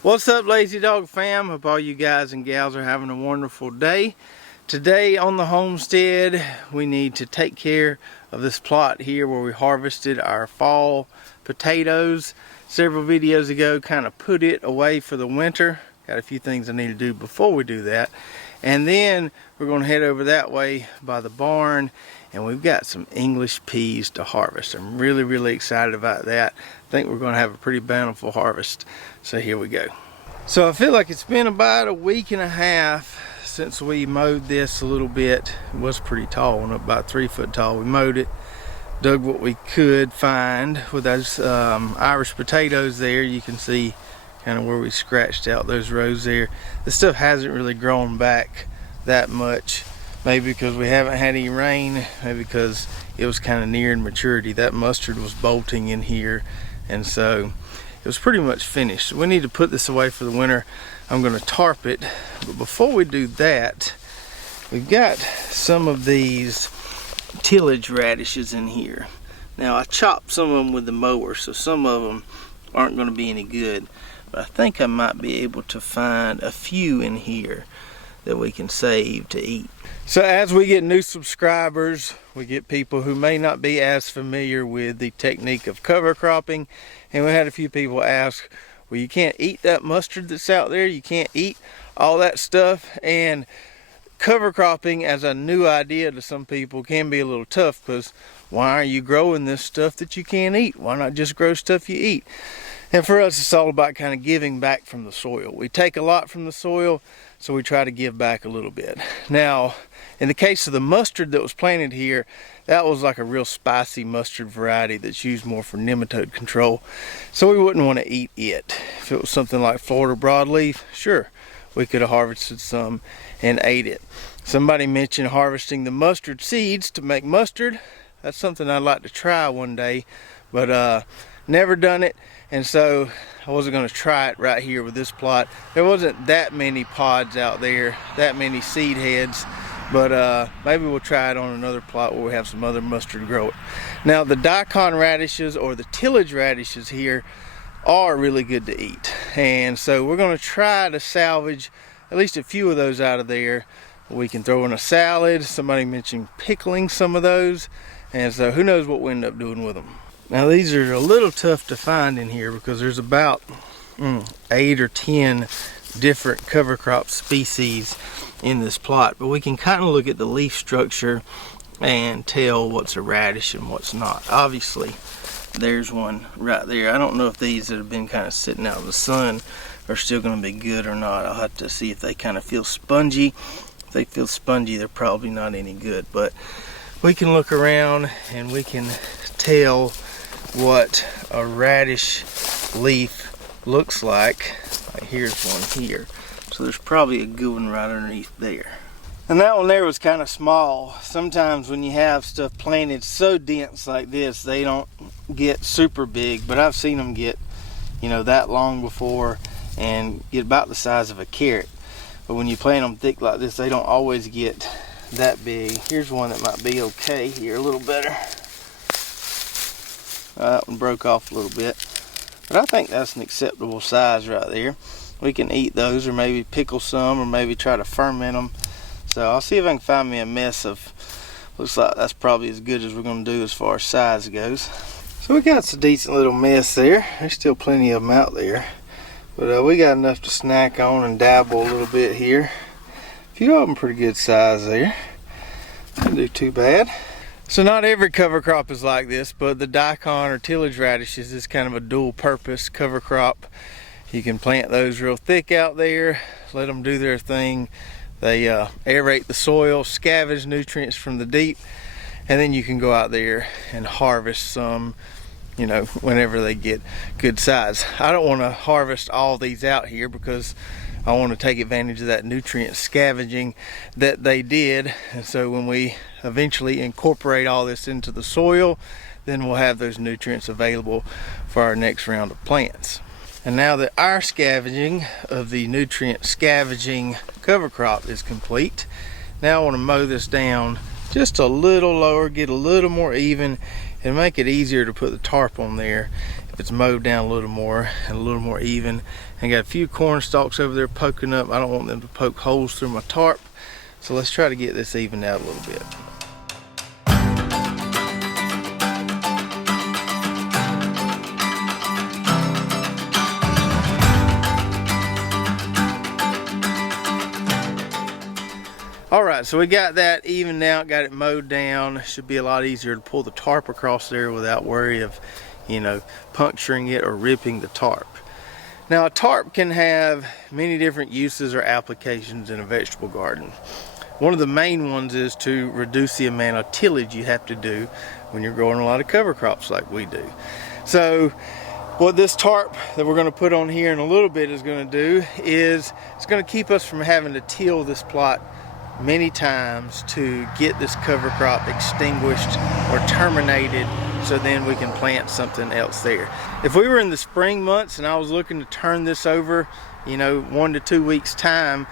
What's up, Lazy Dog fam? Hope all you guys and gals are having a wonderful day. Today on the homestead, we need to take care of this plot here where we harvested our fall potatoes several videos ago, kind of put it away for the winter. Got a few things I need to do before we do that. And then we're going to head over that way by the barn, and we've got some English peas to harvest. I'm really excited about that. I think we're going to have a pretty bountiful harvest. So here we go. So I feel like it's been about a week and a half since we mowed this a little bit. It was pretty tall, went up about 3 foot tall. We mowed it, dug what we could find with those Irish potatoes there. You can see kind of where we scratched out those rows there. This stuff hasn't really grown back that much, maybe because we haven't had any rain, maybe because it was kind of nearing maturity. That mustard was bolting in here, and so it was pretty much finished. We need to put this away for the winter. I'm going to tarp it, but before we do that, we've got some of these tillage radishes in here. Now I chopped some of them with the mower, so some of them aren't going to be any good, but I think I might be able to find a few in here that we can save to eat. So as we get new subscribers, we get people who may not be as familiar with the technique of cover cropping, and we had a few people ask, well, you can't eat that mustard that's out there, you can't eat all that stuff. And cover cropping as a new idea to some people can be a little tough, because why are you growing this stuff that you can't eat? Why not just grow stuff you eat? And for us, it's all about kind of giving back from the soil. We take a lot from the soil, so we try to give back a little bit. Now, in the case of the mustard that was planted here, that was like a real spicy mustard variety that's used more for nematode control. So we wouldn't want to eat it. If it was something like Florida broadleaf, sure, we could have harvested some and ate it. Somebody mentioned harvesting the mustard seeds to make mustard. That's something I'd like to try one day, but never done it. And so I wasn't going to try it right here with this plot. There wasn't that many pods out there, that many seed heads, but maybe we'll try it on another plot where we have some other mustard growing. Now the daikon radishes, or the tillage radishes here, are really good to eat. And so we're going to try to salvage at least a few of those out of there. We can throw in a salad. Somebody mentioned pickling some of those. And so who knows what we end up doing with them. Now these are a little tough to find in here because there's about 8 or 10 different cover crop species in this plot, but we can kind of look at the leaf structure and tell what's a radish and what's not. Obviously there's one right there. I don't know if these that have been kind of sitting out in the sun are still going to be good or not. I'll have to see if they kind of feel spongy. If they feel spongy, they're probably not any good, but we can look around and we can tell what a radish leaf looks like. Here's one here, so there's probably a good one right underneath there. And that one there was kind of small. Sometimes when you have stuff planted so dense like this, they don't get super big, but I've seen them get, you know, that long before and get about the size of a carrot. But when you plant them thick like this, they don't always get that big. Here's one that might be okay here, a little better. That one broke off a little bit, but I think that's an acceptable size right there. We can eat those, or maybe pickle some, or maybe try to ferment them. So I'll see if I can find me a mess of, looks like that's probably as good as we're going to do as far as size goes. So we got some decent little mess there. There's still plenty of them out there, but we got enough to snack on and dabble a little bit here. A few of them pretty good size there. Didn't do too bad. So not every cover crop is like this, but the daikon or tillage radishes is kind of a dual purpose cover crop. You can plant those real thick out there, let them do their thing. They aerate the soil, scavenge nutrients from the deep, and then you can go out there and harvest some, you know, whenever they get good size. I don't want to harvest all these out here because I want to take advantage of that nutrient scavenging that they did. And so when we eventually incorporate all this into the soil, then we'll have those nutrients available for our next round of plants. And now that our scavenging of the nutrient scavenging cover crop is complete, now I want to mow this down just a little lower, get a little more even, and make it easier to put the tarp on there it's mowed down a little more and a little more even. And got a few corn stalks over there poking up. I don't want them to poke holes through my tarp. So let's try to get this evened out a little bit. Alright, so we got that evened out, got it mowed down. Should be a lot easier to pull the tarp across there without worry of, you know, puncturing it or ripping the tarp. Now a tarp can have many different uses or applications in a vegetable garden. One of the main ones is to reduce the amount of tillage you have to do when you're growing a lot of cover crops like we do. So what this tarp that we're going to put on here in a little bit is going to do is it's going to keep us from having to till this plot many times to get this cover crop extinguished or terminated, so then we can plant something else there. If we were in the spring months and I was looking to turn this over, you know, 1 to 2 weeks time,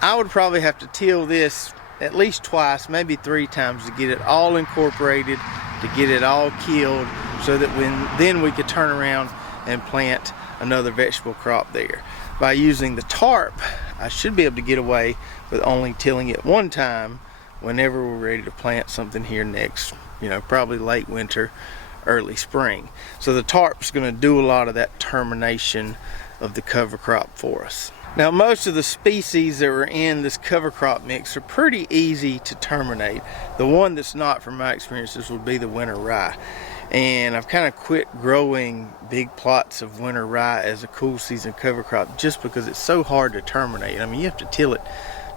I would probably have to till this at least twice, maybe 3 times, to get it all incorporated, to get it all killed, so that then we could turn around and plant another vegetable crop there. By using the tarp, I should be able to get away with only tilling it 1 time whenever we're ready to plant something here next, you know, probably late winter, early spring. So the tarp's going to do a lot of that termination of the cover crop for us. Now most of the species that were in this cover crop mix are pretty easy to terminate. The one that's not, from my experiences, would be the winter rye. And I've kind of quit growing big plots of winter rye as a cool season cover crop just because it's so hard to terminate. I mean, you have to till it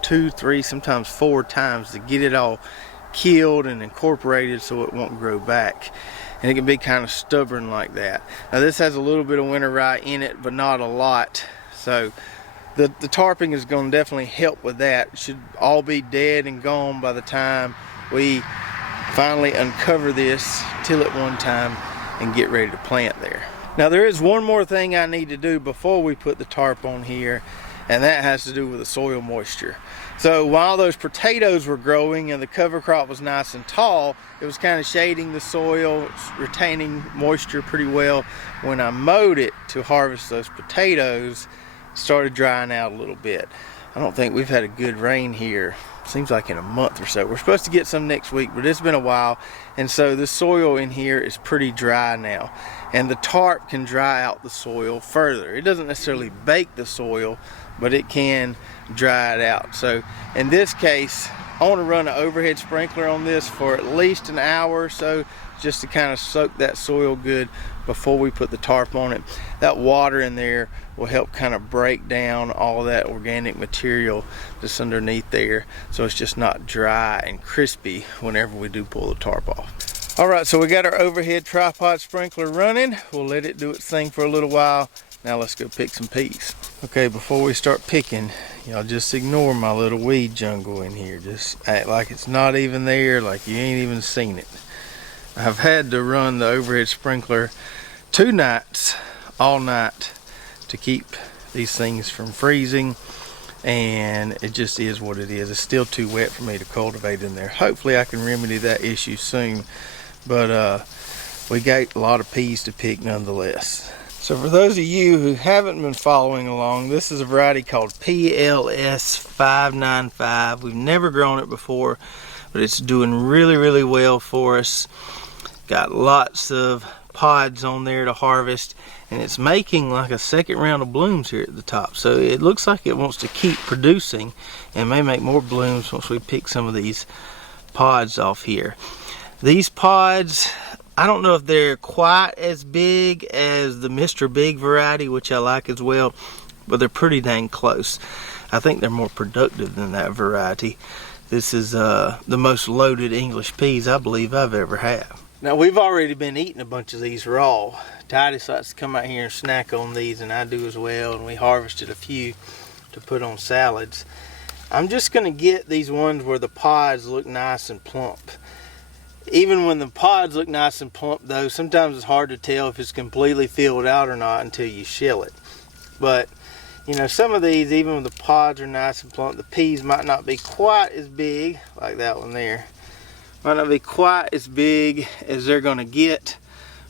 2, 3, sometimes 4 times to get it all killed and incorporated so it won't grow back. And it can be kind of stubborn like that. Now this has a little bit of winter rye in it, but not a lot. So the tarping is going to definitely help with that. It should all be dead and gone by the time we finally uncover this, till it 1 time, and get ready to plant there. Now there is one more thing I need to do before we put the tarp on here, and that has to do with the soil moisture. So while those potatoes were growing and the cover crop was nice and tall, it was kind of shading the soil, retaining moisture pretty well. When I mowed it to harvest those potatoes, it started drying out a little bit. I don't think we've had a good rain here, seems like in a month or so. We're supposed to get some next week, but it's been a while, and so the soil in here is pretty dry now, and the tarp can dry out the soil further. It doesn't necessarily bake the soil, but it can dry it out. So in this case, I want to run an overhead sprinkler on this for at least an hour or so, just to kind of soak that soil good before we put the tarp on it. That water in there will help kind of break down all of that organic material that's underneath there, so it's just not dry and crispy whenever we do pull the tarp off. Alright, so we got our overhead tripod sprinkler running. We'll let it do its thing for a little while. Now let's go pick some peas. Okay, before we start picking, y'all just ignore my little weed jungle in here. Just act like it's not even there, like you ain't even seen it. I've had to run the overhead sprinkler 2 nights, all night, to keep these things from freezing, and it just is what it is. It's still too wet for me to cultivate in there. Hopefully I can remedy that issue soon, but we got a lot of peas to pick nonetheless. So for those of you who haven't been following along, this is a variety called PLS 595. We've never grown it before, but it's doing really well for us. Got lots of pods on there to harvest, and it's making like a second round of blooms here at the top. So it looks like it wants to keep producing and may make more blooms once we pick some of these pods off here. These pods, I don't know if they're quite as big as the Mr. Big variety, which I like as well, but they're pretty dang close. I think they're more productive than that variety. This is the most loaded English peas I believe I've ever had. Now we've already been eating a bunch of these raw. Titus likes to come out here and snack on these, and I do as well, and we harvested a few to put on salads. I'm just going to get these ones where the pods look nice and plump. Even when the pods look nice and plump though, sometimes it's hard to tell if it's completely filled out or not until you shell it. But you know, some of these, even when the pods are nice and plump, the peas might not be quite as big, like that one there. Might not be quite as big as they're going to get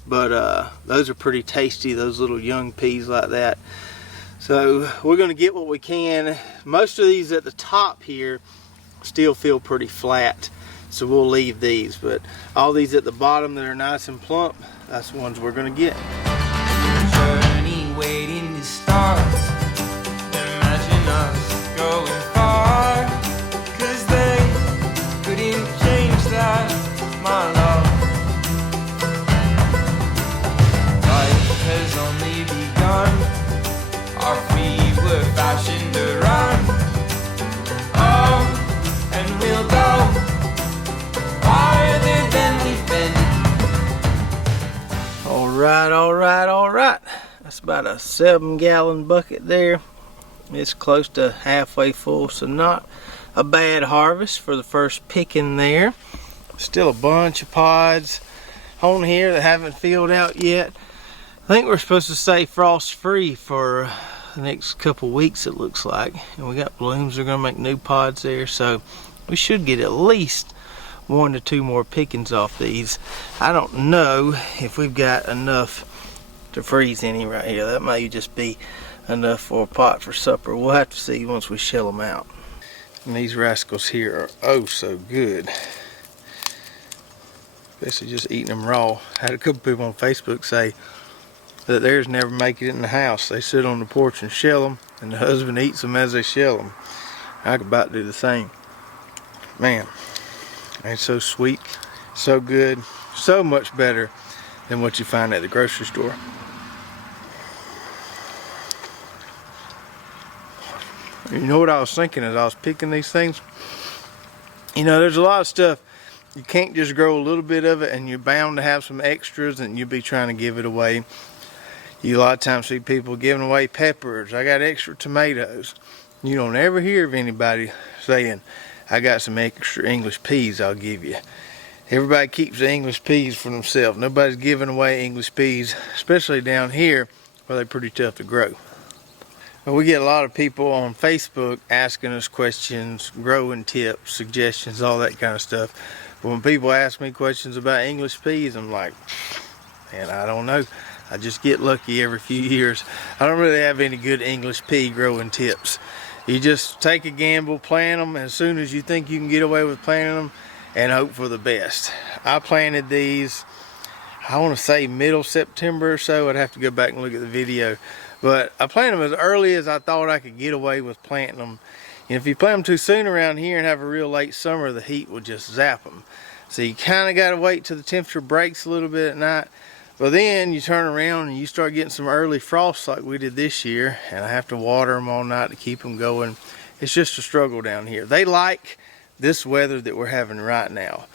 but those are pretty tasty, those little young peas like that. So we're going to get what we can. Most of these at the top here still feel pretty flat, so we'll leave these, but all these at the bottom that are nice and plump, that's the ones we're going to get. Journey waiting to start. Imagine us going far, 'cause they couldn't change that, my love. Life has only begun. Our feet were fashioned to run. Oh, and we'll go farther than we've been. All right. That's about a 7-gallon bucket there. It's close to halfway full, so not a bad harvest for the first picking there. Still a bunch of pods on here that haven't filled out yet. I think we're supposed to stay frost free for the next couple weeks, it looks like, and we got blooms. They're gonna make new pods there, so we should get at least 1 to 2 more pickings off these. I don't know if we've got enough to freeze any right here. That may just be enough for a pot for supper. We'll have to see once we shell them out. And these rascals here are oh so good, especially just eating them raw. I had a couple people on Facebook say that theirs never make it in the house. They sit on the porch and shell them, and the husband eats them as they shell them. I could about do the same. Man, it's so sweet, so good, so much better than what you find at the grocery store. You know what I was thinking as I was picking these things? You know, there's a lot of stuff you can't just grow a little bit of it, and you're bound to have some extras, and you'll be trying to give it away. You a lot of times see people giving away peppers. I got extra tomatoes. You don't ever hear of anybody saying, I got some extra English peas I'll give you. Everybody keeps the English peas for themselves. Nobody's giving away English peas, especially down here where they're pretty tough to grow. But we get a lot of people on Facebook asking us questions, growing tips, suggestions, all that kind of stuff. But when people ask me questions about English peas, I'm like, man, I don't know. I just get lucky every few years. I don't really have any good English pea growing tips. You just take a gamble, plant them as soon as you think you can get away with planting them, and hope for the best. I planted these, I want to say middle September or so. I'd have to go back and look at the video. But I planted them as early as I thought I could get away with planting them. And if you plant them too soon around here and have a real late summer, the heat will just zap them. So you kind of got to wait till the temperature breaks a little bit at night. But then you turn around and you start getting some early frosts like we did this year, and I have to water them all night to keep them going. It's just a struggle down here. They like this weather that we're having right now.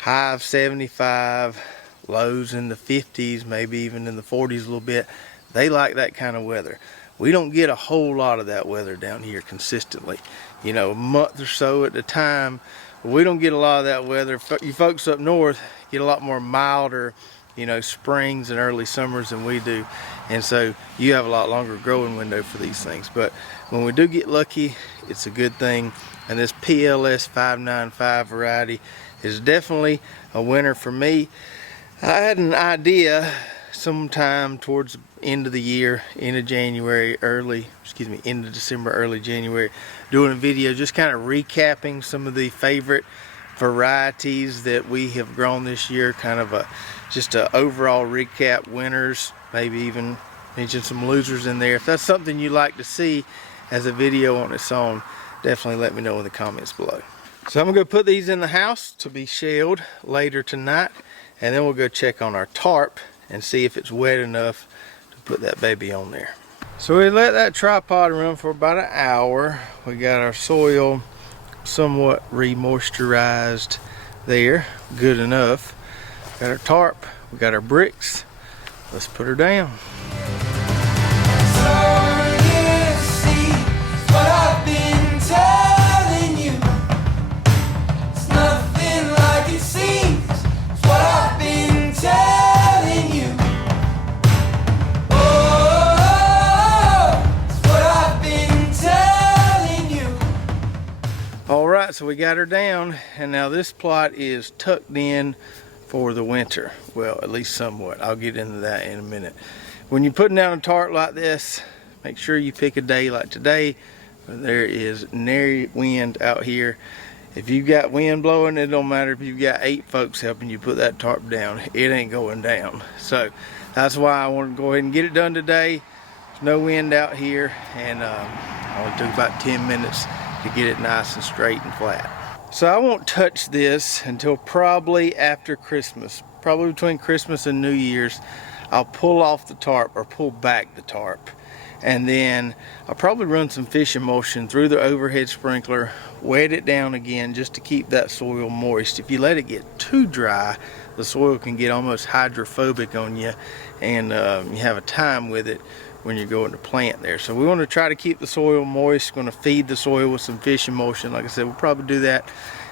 High of 75, lows in the 50s, maybe even in the 40s a little bit. They like that kind of weather. We don't get a whole lot of that weather down here consistently. You know, a month or so at a time. We don't get a lot of that weather. You folks up north get a lot more milder, you know, springs and early summers than we do, and so you have a lot longer growing window for these things. But when we do get lucky, it's a good thing. And this PLS 595 variety is definitely a winner for me. I had an idea sometime towards the end of the year, end of January, end of December, early January, doing a video just kind of recapping some of the favorite varieties that we have grown this year, kind of just a overall recap, winners, maybe even mention some losers in there. If that's something you'd like to see as a video on its own, definitely let me know in the comments below. So I'm gonna put these in the house to be shelled later tonight, and then we'll go check on our tarp and see if it's wet enough to put that baby on there. So we let that tripod run for about an hour. We got our soil somewhat re-moisturized there, good enough. Got our tarp, we got our bricks. Let's put her down. So we got her down, and now this plot is tucked in for the winter. Well, at least somewhat. I'll get into that in a minute. When you're putting down a tarp like this, make sure you pick a day like today where there is nary wind out here. If you've got wind blowing, it don't matter if you've got 8 folks helping you put that tarp down, it ain't going down. So that's why I want to go ahead and get it done today. There's no wind out here, and only took about 10 minutes to get it nice and straight and flat. So I won't touch this until probably after Christmas, probably between Christmas and New Year's. I'll pull off the tarp, or pull back the tarp, and then I'll probably run some fish emulsion through the overhead sprinkler, wet it down again just to keep that soil moist. If you let it get too dry, the soil can get almost hydrophobic on you, and you have a time with it when you're going to plant there. So we want to try to keep the soil moist. Going to feed the soil with some fish emulsion. Like I said, we'll probably do that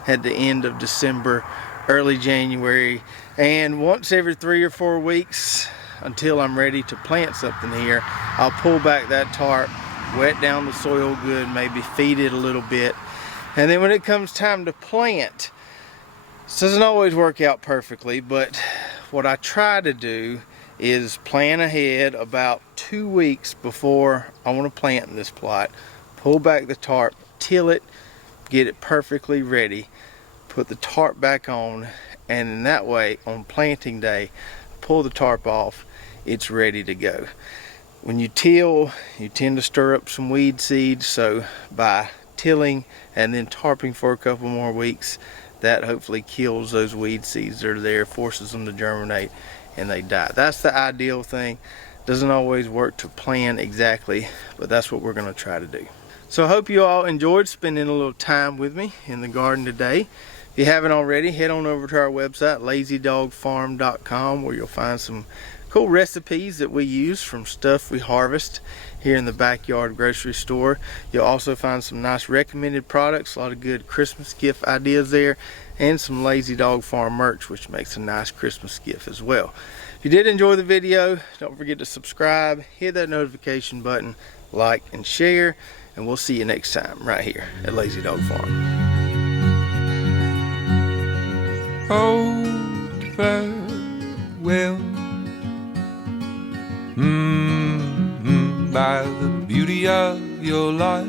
at the end of December, early January, and once every 3 or 4 weeks, until I'm ready to plant something here, I'll pull back that tarp, wet down the soil good, maybe feed it a little bit, and then when it comes time to plant, this doesn't always work out perfectly, but what I try to do is plan ahead about 2 weeks before I want to plant in this plot, pull back the tarp, till it, get it perfectly ready, put the tarp back on, and in that way, on planting day, pull the tarp off, it's ready to go. When you till, you tend to stir up some weed seeds, so by tilling and then tarping for a couple more weeks, that hopefully kills those weed seeds that are there, forces them to germinate, and they die. That's the ideal thing. Doesn't always work to plan exactly, but that's what we're going to try to do. So I hope you all enjoyed spending a little time with me in the garden today. If you haven't already, head on over to our website, lazydogfarm.com, where you'll find some cool recipes that we use from stuff we harvest here in the backyard grocery store. You'll also find some nice recommended products, a lot of good Christmas gift ideas there, and some Lazy Dog Farm merch, which makes a nice Christmas gift as well. If you did enjoy the video, don't forget to subscribe, hit that notification button, like and share, and we'll see you next time right here at Lazy Dog Farm. Hold farewell. By the beauty of your life,